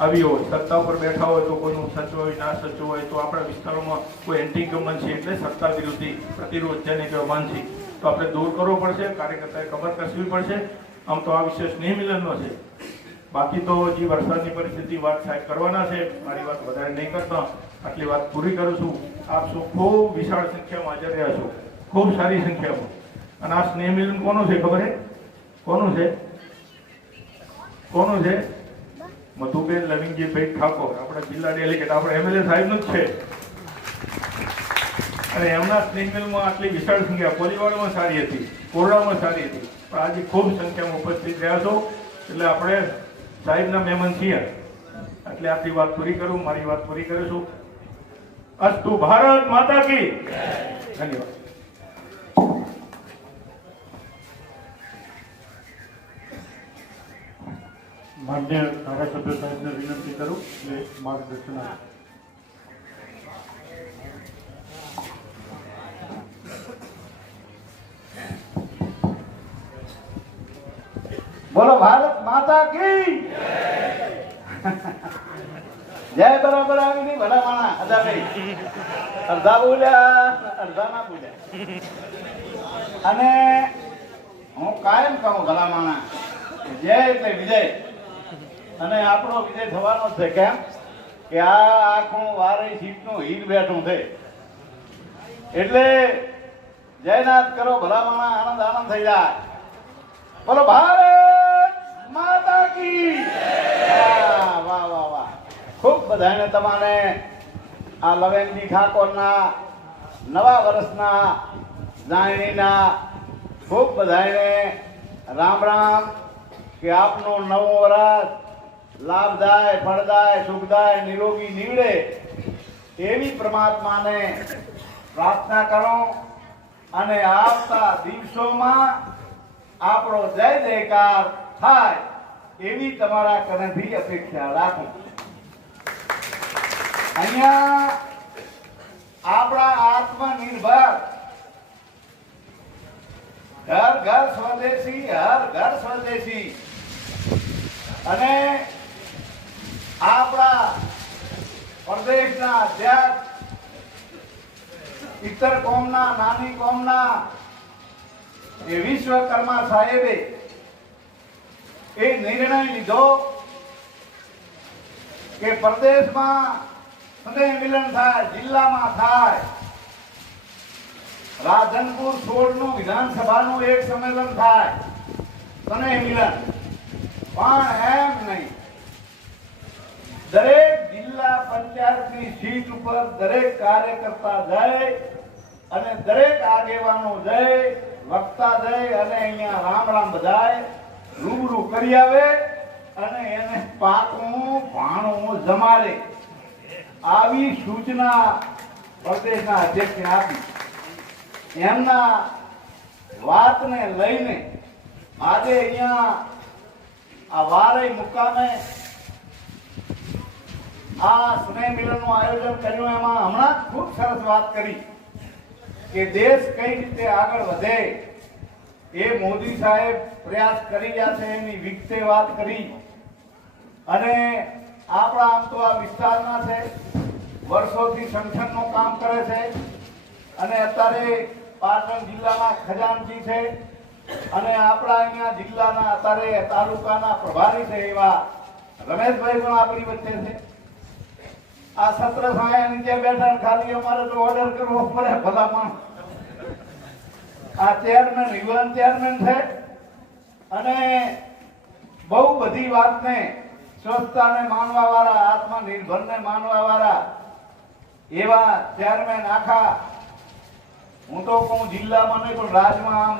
આવી હોય, સત્તા ઉપર બેઠા હોય તો કોઈનું સચ હોય ના સચ હોય તો આપણા વિસ્તારોમાં કોઈ એન્ટી ગમન છે એટલે સત્તા વિરોધી પ્રતિરોધ જેને ગમન છે. તો આપણે દૂર કરવો પડશે, કાર્યકર્તાએ ખબર કસવી પડશે. આમ તો આ વિશેષ સ્નેહ મિલનનો છે. બાકી તો જે વરસાદની પરિસ્થિતિ વાત સાહેબ કરવાના છે, મારી વાત વધારે નહીં કરતા. આટલી વાત પૂરી કરું છું. આપ સૌ ખૂબ વિશાળ સંખ્યામાં હાજર રહ્યા છો. ખૂબ સારી સંખ્યામાં. અને આ સ્નેહ મિલન કોનું છે ખબર છે? કોનું છે? કોનું છે? મધુબેન લવિંગજીભાઈ ઠાકોર આપણા જિલ્લા ડેલિગેટ આપણે એમએલએ સાહેબનું જ છે. અને એમના સ્નેહમિલમાં આટલી વિશાળ સંખ્યા કોલીવાડમાં સારી હતી, કોરડામાં સારી હતી. પણ આજે ખૂબ સંખ્યામાં ઉપસ્થિત રહ્યા છો. એટલે આપણે સાહેબના મહેમાન છીએ એટલે આટલી વાત પૂરી કરું, મારી વાત પૂરી કરીશું અસ્તુ ભારત માતા કી. ધન્યવાદ. માન્ય ધારાસભ્ય સાહેબને વિનંતી કરું એટલે માર્ગદર્શન આપે. બોલો, ભારત માતા કી? જય બરાબર આવી ગઈ ભલા માણા અધા ભાઈ અડધા બોલ્યા, અડધા ના બોલ્યા. અને હું કાયમ કહું ભલા માણા જય એટલે વિજય. અને આપણો વિજય થવાનો છે કેમ? કે આ આખું વારે સીટનું હીર બેઠું છે. એટલે જયનાથ કરો ભલા માણા આનંદ આનંદ થઈ જાય. બોલો, ભારત માતા કી વાહ વાહ વાહ ખૂબ બધાને તમારે આ લવેનજી ઠાકોરના, નવા વર્ષના, જાણીના, ખૂબ બધાને રામ રામ કે આપનું નવું વર્ષ લાભદાય, ફળદાય, સુખદાય, નિરોગી નીવડે એવી પરમાત્માને પ્રાર્થના કરો અને આવતા દિવસોમાં આપણો જય જયકાર થાય એવી તમારા કનથી અપેક્ષા રાખું અહીંયા આપણા આત્મનિર્ભર ઘર ઘર સ્વદેશી, હર ઘર સ્વદેશી. અને આપણા પ્રદેશના અધ્યક્ષ ઇતર કોમના, નાની કોમના એ વિશ્વકર્મા સાહેબે એ નિર્ણય લીધો કે પ્રદેશમાં સ્નેહ મિલન થાય, જિલ્લામાં થાય. રાધનપુર સોળનું વિધાનસભાનું એક સંમેલન થાય. સ્નેહ મિલન. પણ એમ નહીં. દરેક જિલ્લા પંચાયતની સીટ ઉપર દરેક કાર્યકર્તા જાય અને દરેક આગેવાનો જાય, વક્તા જાય અને અહીંયા રામ રામ બધાય રૂબરૂ કરી આવે અને એને પાકું ભાણું જમાડે. આવી સૂચના પ્રદેશના અધ્યક્ષે આપી. એમના વાતને લઈને આજે અહીંયા આ વારે મુકામે આ સ્નેહ મિલનનું આયોજન કર્યું, એમાં હમણાં ખૂબ સરસ વાત કરી કે દેશ કઈ રીતે આગળ વધે. એ મોદી સાહેબ પ્રયાસ કરી રહ્યા છે, એની વિગતે વાત કરી. અને આપણા આમ તો આ વિસ્તારના છે, વર્ષોથી સંગઠનનું કામ કરે છે. અને અત્યારે પાટણ જિલ્લાના ખજાનજી છે. અને આપણા અહીંયા જિલ્લાના, અત્યારે તાલુકાના પ્રભારી છે એવા રમેશભાઈ પણ આપણી વચ્ચે છે. આ સત્ર સાયા નીચે બેઠા ખાલી અમારે તો ઓર્ડર કરવો પડે ભલામાં આ ચેરમેન યુવાન ચેરમેન છે. અને બહુ બધી વાતને સ્વચ્છતાને માનવા વાળા આત્મનિર્ભરને માનવા વાળા એવા ચેરમેન આખા. હું તો કહું જિલ્લામાં નહીં, પણ રાજમાં આમ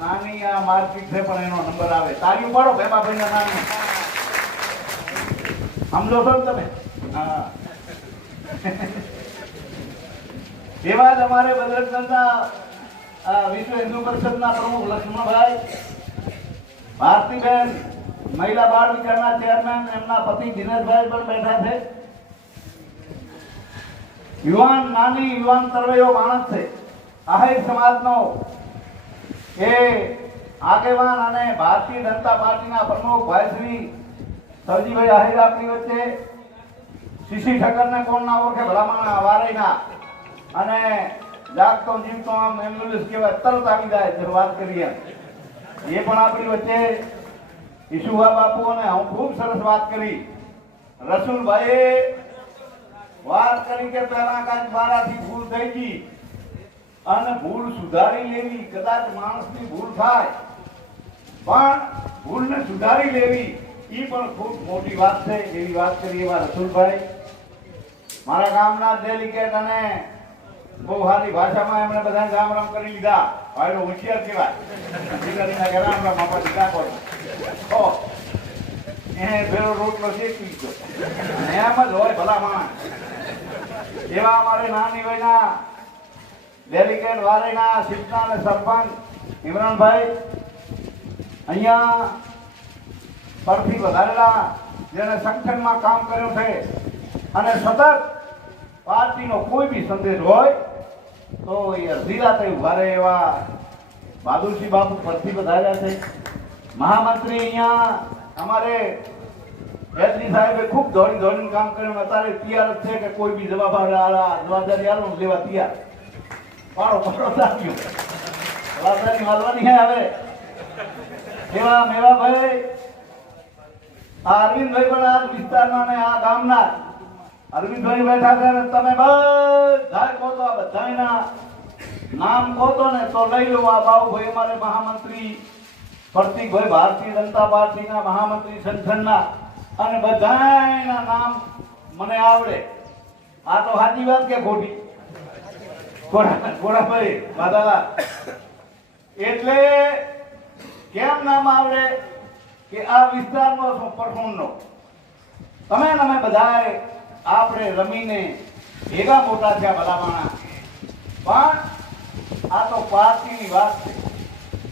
નાની આ માર્કેટ છે પણ એનો નંબર આવે. તાળીઓ પાડો ભેમાભાઈ ના નાની સમજો છો તમે? હા. એવા જ અમારે દળના વિશ્વ હિન્દુ પરિષદના પ્રમુખ લક્ષ્મણભાઈ, ભારતીબેન મહિલા બાળ વિકાસના ચેરમેન, એમના પતિ દિનેશભાઈ પણ બેઠા છે. યુવાન, નાની યુવાન તરવૈયો માણસ છે. આહિર સમાજનો એ આગેવાન અને ભારતીય જનતા પાર્ટીના પ્રમુખ ભાઈ શ્રી સરજીભાઈ આહિર આપણી વચ્ચે શીશી ઠક્કરને કોણ ના ઓળખે ભલામણ વારઈના અને જાગતો જીવતો આમ એમ્બ્યુલન્સ કહેવાય, તરત આવી જાય જો વાત કરીએ એ પણ આપણી વચ્ચે ઈશુભા બાપુ અને હું ખૂબ સરસ વાત કરી. રસુલભાઈએ વાત કરી કે પહેલા કાંઈક મારાથી ભૂલ થઈ ગઈ અને ભૂલ સુધારી લેવી, કદાચ માણસની ભૂલ થાય. પણ ભૂલને સુધારી લેવી એ પણ ખૂબ મોટી વાત છે, એવી વાત કરી એવા રસુલભાઈ. મારા ગામના ડેલિકેટ અને બહુ સારી ભાષામાં એમણે બધાને રામ રામ કરી લીધા. ભાઈનો હોશિયાર કહેવાય. દીકરીના ઘરે રામ રામ આપવા દીધા કોણ? ઓ, એને ભેરો રોટલો શેકી દીધો અને એમ જ હોય ભલા માણસ. એવા અમારે નાની વયના ડેલિકેટ વારેના સિદ્ધના અને સરપંચ ઇમરાનભાઈ અહીંયા પરથી વધારેલા જેણે સંગઠનમાં કામ કર્યું છે. અને સતત પાર્ટીનો કોઈ બી સંદેશ હોય, તો એ અડધી થયું ઊભા એવા બહાદુરસિંહ બાપુ પરથી વધાર્યા છે. મહામંત્રી અહીંયા અમારે એસડી સાહેબે ખૂબ દોડી દોડીને કામ કર્યું, અત્યારે તૈયાર જ છે કે કોઈ બી જવાબદારી જવાબદારી આલો લેવા તૈયાર. પાડો પાડો લાગ્યો જવાબદારી માલવાની હે હવે. એવા મેવાભાઈ, આ અરવિંદભાઈ પણ આ વિસ્તારના ને આ ગામના અરવિંદભાઈ બેઠા છે તમે બધા કહો તો આ બધા નામ કહો તો ને તો લઈ લો આ બાબુભાઈ અમારે મહામંત્રી, પ્રતિકભાઈ ભારતીય જનતા પાર્ટીના મહામંત્રી સંગઠનના અને બધા નામ મને આવડે. આ તો સાચી વાત કે ખોટી? ગોળાભાઈ વાદાલા એટલે કેમ નામ આવડે? કે આ વિસ્તારનો છું નો તમે અમે બધાએ આપણે રમીને ભેગા મોટા થયા ભલામાણા. પણ આ તો પાર્ટીની વાત છે.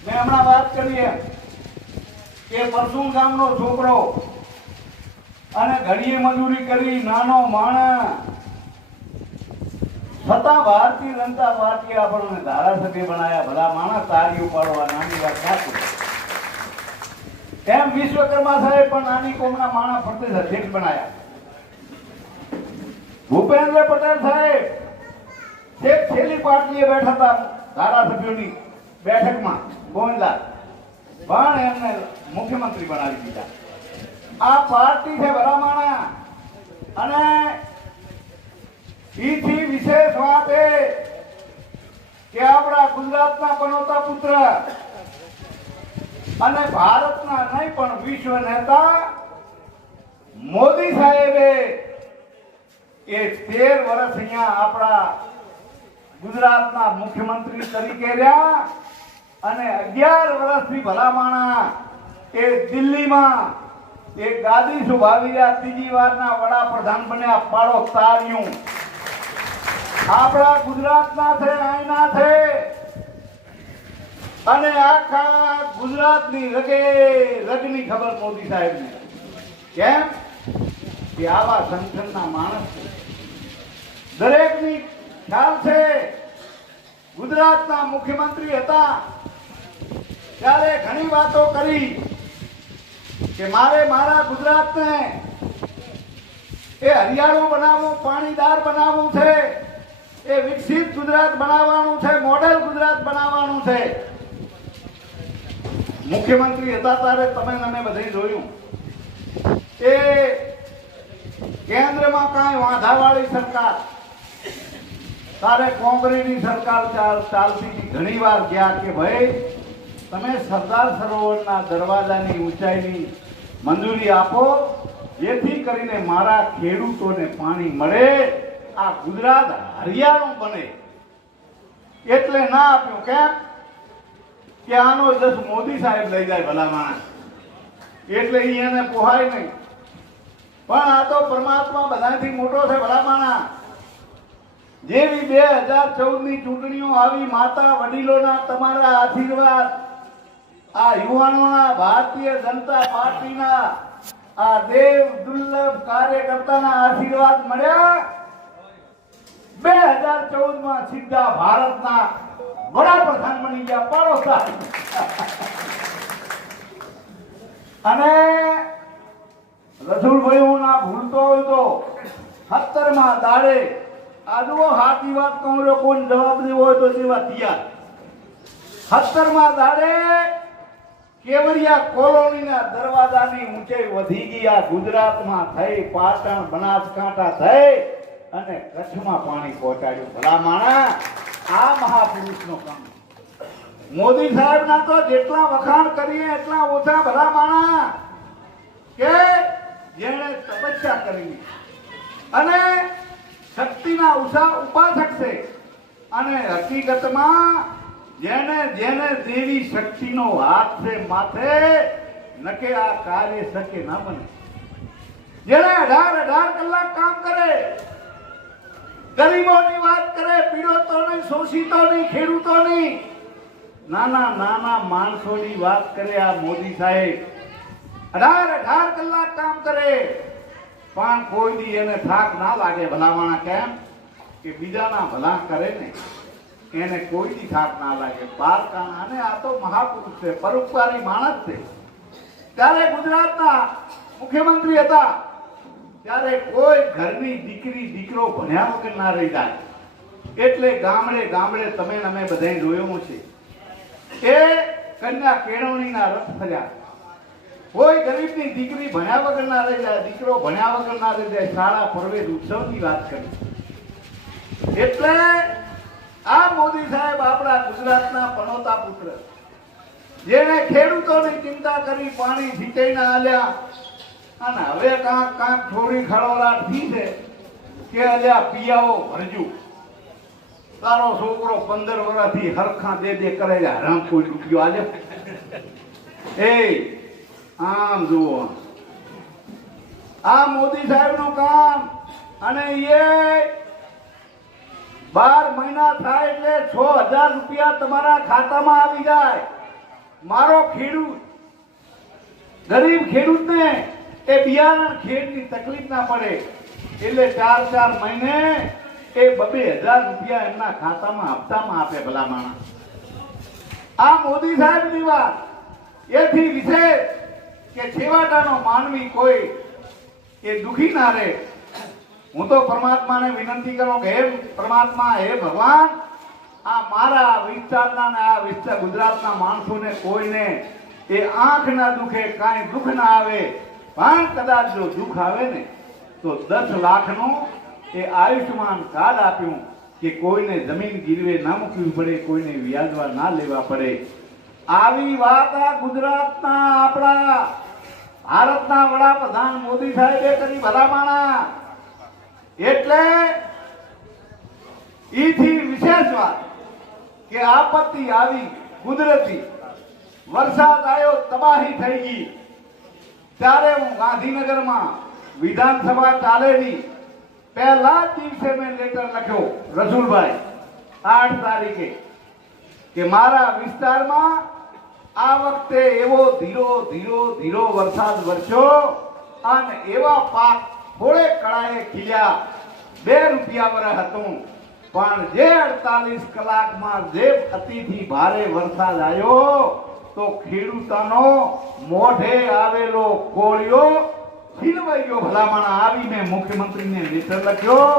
મેં હમણાં વાત કરી એમ કે પરસુમ ગામનો છોકરો અને ઘડીએ મજૂરી કરી નાનો માણસ. છતાં ભારતીય જનતા પાર્ટીએ આપણને ધારાસભ્ય બનાયા ભલા માણસ તારી ઉપાડવા, નાની વાત સાચી. એમ વિશ્વકર્મા સાહેબ પણ નાની કોમના માણસ ફરતે અધ્યક્ષ બનાયા. ભૂપેન્દ્ર પટેલ સાહેબ છેક છેલ્લી પાર્ટીએ બેઠા હતા ધારાસભ્યોની બેઠકમાં ગોવિંદલાલ પણ એમને મુખ્યમંત્રી બનાવી દીધા. આ પાર્ટી છે ભલામાણા અને ઈથી વિશેષ વાત એ કે આપણા ગુજરાતના પનોતા પુત્ર અને ભારતના નહીં પણ વિશ્વ નેતા મોદી સાહેબે એ તેર વર્ષ અહીંયા આપણા ગુજરાતના મુખ્યમંત્રી તરીકે રહ્યા અને અગિયાર વર્ષથી ભલામાણા એ દિલ્હીમાં એ ગાદી સુભાવીયા ત્રીજી વારના વડાપ્રધાન બન્યા પાડો તાર્યું આપણા ગુજરાતના છે, અહીંના છે. અને આખા ગુજરાતની રગે રગની ખબર મોદી સાહેબને. કેમ? કે આવા સંગઠનના માણસ છે. દરેકની ખ્યાલ છે. ગુજરાતના મુખ્યમંત્રી હતા. ત્યારે ઘણી વાતો કરી કે મારે મારા ગુજરાતને એ હરિયાળું બનાવવું, પાણીદાર બનાવવું છે. એ વિકસિત ગુજરાત બનાવવાનું છે, મોડેલ ગુજરાત બનાવવાનું છે. મુખ્યમંત્રી હતા ત્યારે તમે મને બધે જોયું. એ કેન્દ્રમાં કાંઈ વાંધાવાળી સરકાર તારે કોંગ્રેસની સરકાર ચાલતી ઘણી વાર ગયા કે ભાઈ, તમે સરદાર સરોવરના દરવાજાની ઊંચાઈની મંજૂરી આપો, જેથી કરીને મારા ખેડૂતોને પાણી મળે, આ ગુજરાત હરિયાળું બને. એટલે ના આપ્યું, કેમ? કે આનો જસ મોદી સાહેબ લઈ જાય ભલા માણસ. એટલે એને પોહાય નહીં. પણ આ તો પરમાત્મા બધાથી મોટો છે ભલા માણસ. જેવી બે હજાર ચૌદની ચૂંટણીઓ આવી, માતા વડીલોના તમારા આશીર્વાદ, આ યુવાનોના, ભારતીય જનતા પાર્ટીના, આ દેવ દુર્લભ કાર્યકર્તાના આશીર્વાદ મળ્યા. બે હજાર ચૌદમાં સીધા ભારતના વડાપ્રધાન બની ગયા પાડો અને રસુલભાઈ હું ના ભૂલતો હોય તો સત્તરમાં દાડે આ જુઓ હાથી વાત કહું છું, કોઈ જવાબ દેવો હોય તો સેવા તૈયાર સત્તરમાં દાડે કેવડિયા કોલોનીના દરવાજાની ઊંચાઈ વધી ગઈ આ ગુજરાતમાં થઈ પાટણ બનાસકાંઠા થઈ અને કચ્છમાં પાણી પહોંચાડ્યું. ભલા માણા આ મહાપુરુષનો કામ. મોદી સાહેબના તો જેટલા વખાણ કરીએ એટલા ઓછા ભલા માણા કે જેણે તપસ્યા કરી. અને શક્તિના ઉષા ઉપાસક છે અને હકીકતમાં જેને જેને દેવી શક્તિનો હાથ છે માથે, નકે આ કાર્ય શકે ના બને. જેને અઢાર અઢાર કલાક કામ કરે, ગરીબોની વાત કરે, પીડોતોની, શોષિતોની, ખેડૂતોની, નાના નાના માણસોની વાત કરે આ મોદી સાહેબ. અઢાર અઢાર કલાક કામ કરે. પણ કોઈ દી એને થાક ના લાગે ભલામણા કેમ? કે બીજાના ભલા કરે ને, એને કોઈ દી થાક ના લાગે. બાળકા અને આ તો મહાપુરુષ છે, પરોપકારી માણસ છે. ત્યારે ગુજરાતના મુખ્યમંત્રી હતા. ત્યારે કોઈ ઘરની દીકરી, દીકરો ભણ્યા વગર ના રહી જાય. એટલે ગામડે ગામડે તમે અમે બધાય જોયું છે. એ કન્યા કેળવણીના રથ ફર્યા. કોઈ ગરીબની દીકરી ભણ્યા વગર ના રહી જાય, દીકરો ભણ્યા વગર ના રહી જાય, શાળા ઉત્સવ ઉત્સવની વાત કરી. એટલે આ મોદી સાહેબ આપણા ગુજરાતના પનોતા પુત્ર. જેને ખેડૂતોની ચિંતા કરી, પાણી સિંચાઈના આલ્યા. અને હવે કાંક કાંક થોડી ખળવળાટ થઈ છે કે અલ્યા પિયાઓ ભરજુ. તારો છોકરો પંદર વર્ષથી હરખા દે દે કરે છે હરામ કોઈ રૂપિયો આલે. એ આમ જુઓ. આ મોદી સાહેબનું કામ અને એ બાર મહિના થાય એટલે છ હજાર રૂપિયા તમારા ખાતામાં આવી જાય. મારો ખેડૂત, ગરીબ ખેડૂતને એ બિયારણ ખેડની તકલીફ ના પડે. એટલે ચાર ચાર મહિને એ બબે હજાર રૂપિયા એમના ખાતામાં હપ્તામાં આપે ભલા માણસ. આ મોદી સાહેબની વાત. એથી વિશેષ કે છેવાડાનો માનવી કોઈ એ દુખી ના રહે. હું તો પરમાત્માને વિનંતી કરું કે હે પરમાત્મા, હે ભગવાન, આ મારા વિસ્તારના ને આ વિસ્તાર ગુજરાતના માણસોને કોઈને એ આંખ ના દુખે, કાંઈ દુઃખ ના આવે. પણ કદાચ જો દુઃખ આવે ને, તો દસ લાખનું એ આયુષ્યમાન કાર્ડ આપ્યું કે કોઈને જમીન ગીરવે ના મૂકવી પડે, કોઈને વ્યાજવા ના લેવા પડે. આવી વાત આ ગુજરાતના આપણા ભારતના વડાપ્રધાન મોદી સાહેબે કરી ભલામણા. એટલે ઈથી વિશેષ વાત કે આપત્તિ આવી, કુદરતી, વરસાદ આવ્યો, તબાહી થઈ ગઈ. ત્યારે હું ગાંધીનગરમાં વિધાનસભા ચાલેલી. પહેલા જ દિવસે મેં લેટર લખ્યો રસુલભાઈ આઠ તારીખે, કે મારા વિસ્તારમાં આ વખતે એવો ધીરો ધીરો ધીરો વરસાદ વરસ્યો અને એવા પાક થોડે કળાએ ખીલ્યા. બે રૂપિયા પર હતું. પણ જે અડતાલીસ કલાકમાં જે અતિથી ભારે વરસાદ આવ્યો, તો ખેડૂતોનો મોઢે આવેલો કોળિયો છીનવાઈ ગયો ભલામણ આવીને મુખ્યમંત્રીને લેટર લખ્યો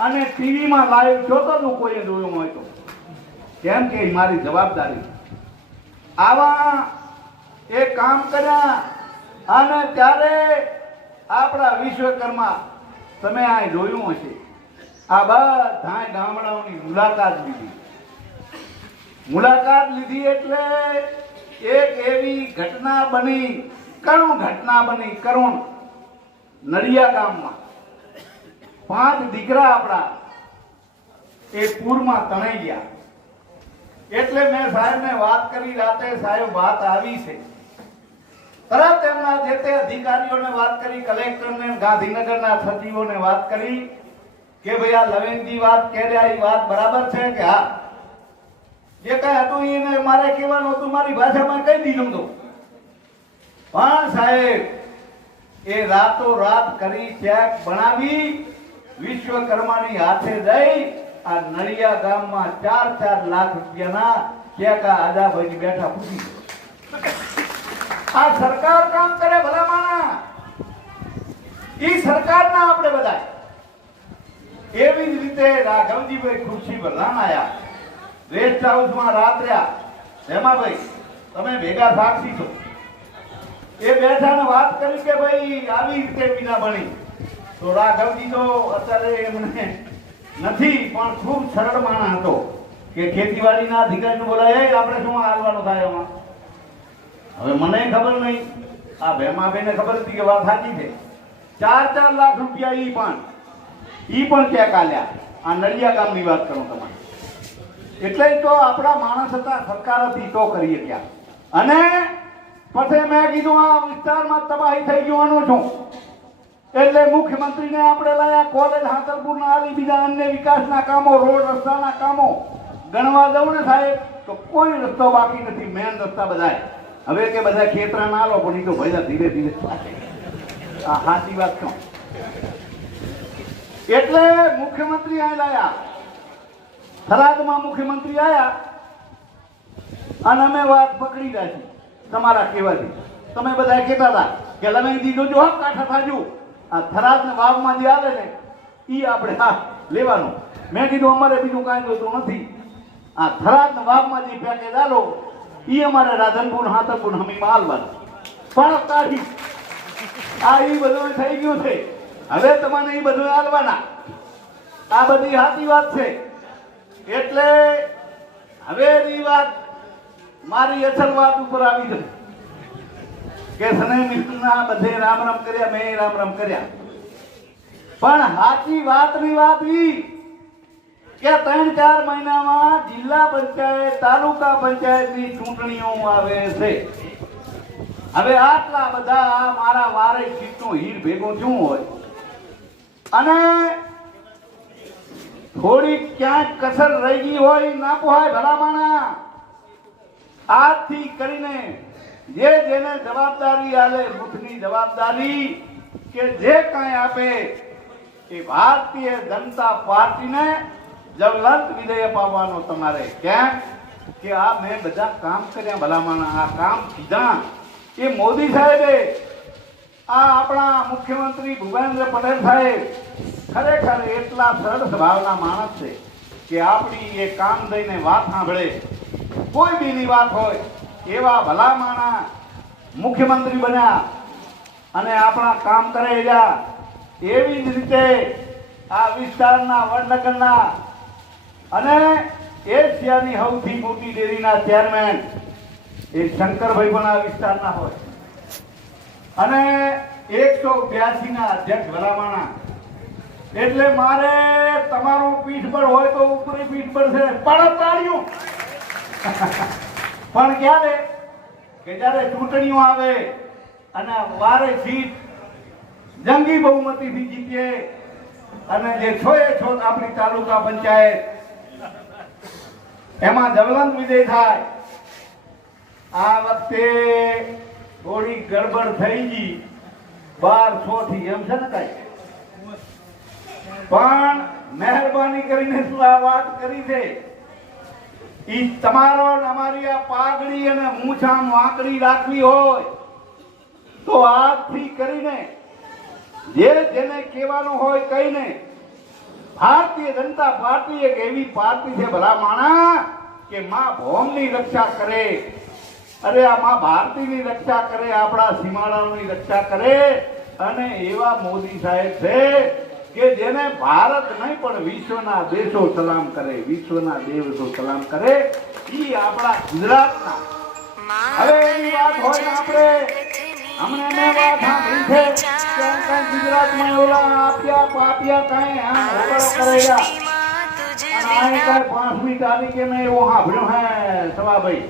અને ટીવીમાં લાઈવ જોતો તું કોઈએ જોયું હોય તો. કેમ કે મારી જવાબદારી. આવા એ કામ કર્યા અને ત્યારે આપણા વિશ્વકર્મા, તમે આ જોયું હશે. આ બધા ગામડાઓની મુલાકાત લીધી. મુલાકાત લીધી એટલે એક એવી ઘટના બની, કરુણ ઘટના બની, કરુણ. નડિયા ગામમાં પાંચ દીકરા આપણા એ પૂરમાં તણાઈ ગયા. એટલે મેં સાહેબને વાત કરી, રાતે સાહેબ વાત આવી છે. તરત એમના જે તે અધિકારીઓને વાત કરી, કલેક્ટરને, ગાંધીનગરના સચિવોને વાત કરી કે ભાઈ આ લવિનજી વાત કે રહ્યા વાત બરાબર છે કે હા? જે કઈ હતું એને મારે કહેવાનું હતું, મારી ભાષામાં કહી દીધું હતું પણ સાહેબ, એ રાતો રાત કરી ચેક બનાવી વિશ્વકર્માની હાથે જઈ આ નળિયા ગામમાં ચાર ચાર લાખ રૂપિયાના આ આદાભાઈ બેઠા પૂછી આ સરકાર કામ કરે ભલા માણા એ સરકારના આપણે બધા એવી જ રીતે રાઘવજીભાઈ ખુરશી પ્રધાન આયા રેસ્ટ હાઉસમાં રાત રહ્યા હેમાભાઈ, તમે ભેગા સાક્ષી છો. એ બેઠા ને વાત કરી કે ભાઈ આવી રીતે બની તો રાઘવજી તો અત્યારે એમને નથી પણ ખૂબ સરળ માણસ હતો કે ખેતીવાડીના અધિકારીને બોલાય "એ, આપણે શું હાલવાનું થાય એમાં હવે મને ખબર નહીં. આ ભેમાભાઈને ખબર હતી કે વાત સાચી છે. ચાર ચાર લાખ રૂપિયા ઈ પણ ઈ પણ ક્યાંક આલ્યા. આ નડિયા ગામની વાત કરું તમારે. એટલે તો આપણા માણસ હતા સરકાર હતી તો કરીએ ત્યાં. અને પછી મેં કીધું આ વિસ્તારમાં તબાહી થઈ ગયું છું એટલે મુખ્યમંત્રીને આપણે લાયા કોલેજ હાતલપુરના આલી બીજા અન્ય વિકાસના કામો, રોડ રસ્તાના કામો. ગણવા દઉં ને સાહેબ, તો કોઈ રસ્તો બાકી નથી, મેન રસ્તા બધાય. હવે કે બધા ખેતરા ના લો પણ એ તો ભાઈ ધીરે ધીરે આ સાચી વાત કહું એટલે મુખ્યમંત્રી અહીં લાયા. થરાદમાં મુખ્યમંત્રી આયા. અને અમે વાત પકડી રાખી. તમારા કહેવાથી. તમે બધા કહેતા હતા કે લમે દીધો જો કાંઠા થાજુ. આ થરાદના વાવમાં જે આવે ને એ આપણે હા લેવાનું. મેં કીધું, અમારે બીજું કાંઈ જોતું નથી. આ થરાદના વાવમાં જે પેકેજ આલો એ અમારે રાધનપુર, હાથરપુર, હમીમાં હાલવાનું પણ કાઢી આ એ બધું થઈ ગયું છે. હવે તમારે એ બધું હાલવાના આ બધી સાચી વાત છે. એટલે હવે એ વાત મારી અસર વાત ઉપર આવી છે કે સને મિત્રના બધે રામ રામ કર્યા, મેં રામ રામ કર્યા. પણ સાચી વાતની વાત ઈ કે ત્રણ ચાર મહિનામાં જિલ્લા પંચાયત, તાલુકા પંચાયતની ચૂંટણીઓ આવે છે. હવે આટલા બધા મારા વારે સીટનું હીર ભેગું શું હોય. અને થોડી ક્યાંક કસર રહી ગઈ હોય ના પોહાય ભલામાણા. આજથી કરીને જે જેને જવાબદારી આલે બુથની જવાબદારી કે જે કાંઈ આપે એ ભારતીય જનતા પાર્ટીને જવલંત વિધેય પાવવાનો તમારે કેમ કે આ મેં બધા કામ કર્યા ભલામણ, આ કામ કીધા. એ મોદી સાહેબે, આ આપણા મુખ્યમંત્રી ભૂપેન્દ્ર પટેલ સાહેબ ખરેખર એટલા સરળ સ્વભાવના માણસ છે કે આપણી એ કામ દઈને વાત સાંભળે. કોઈ બીની વાત હોય એવા ભલા માણા મુખ્યમંત્રી બન્યા અને આપણા કામ કરે રહ્યા. એવી જ રીતે આ વિસ્તારના વડનગરના અને એશિયાની સૌથી મોટી ડેરીના ચેરમેન એ શંકરભાઈ પણ આ વિસ્તારના હોય. અને એકસો બ્યાસી ના અધ્યક્ષ ભલામાણા એટલે મારે તમારું પીઠ પર હોય તો ઉપરી પીઠ પર છે. પણ તાળીયું પણ ક્યારે? કે જ્યારે ચૂંટણીઓ આવે અને વારે સીટ જંગી બહુમતીથી જીતીએ અને જે છો એ છો આપણી તાલુકા પંચાયત, એમાં જવલંત વિજય થાય. આ વખતે થોડી ગડબડ થઈ ગઈ. બારસો થી એમ છે ને કઈ? પણ મહેરબાની કરીને શું આ વાત કરી છે? ઈ તમારો અમારી આ પાઘડી અને મૂછામ વાંકડી રાખવી હોય, તો આજથી કરીને જે જેને કહેવાનું હોય કહીને ભારતીય જનતા પાર્ટી એક એવી પાર્ટી છે ભલા માણા કે માં ભોમની રક્ષા કરે. અરે આ માં ભારતીની રક્ષા કરે, આપણા સીમાડાઓની રક્ષા કરે. અને એવા મોદી સાહેબ છે કે જેને ભારત નહીં, પણ વિશ્વના દેશો સલામ કરે, વિશ્વના દેશો સલામ કરે, ઈ આપણા ગુજરાતના. હવે એની વાત હોય આપણે, અમને મેં વાત સાંભળી છે કે કઈ ગુજરાતમાં ઓલા આપ્યા, પાપ્યા કઈ આમ હોબાળો કરેલા. પાંચમી તારીખે મેં એવું સાંભળ્યું હે સવાભાઈ,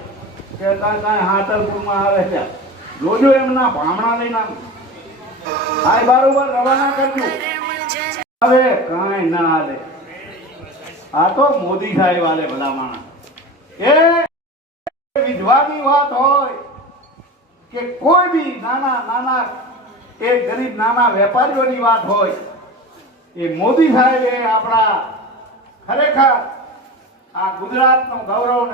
કે કાંઈ કાંઈ હાતરપુરમાં આવે છે. જોજો એમના ભામણા લઈને આમ. હાય બારોબાર રવાના કરજો. હવે કાંઈ ના હાલે. આ તો મોદી સાહેબ આલે ભલા એ વિધવાની વાત હોય કે કોઈ બી નાના નાના એ ગરીબ નાના વેપારીઓની વાત હોય, એ મોદી સાહેબે આપણા ખરેખર આ ગુજરાતનું ગૌરવ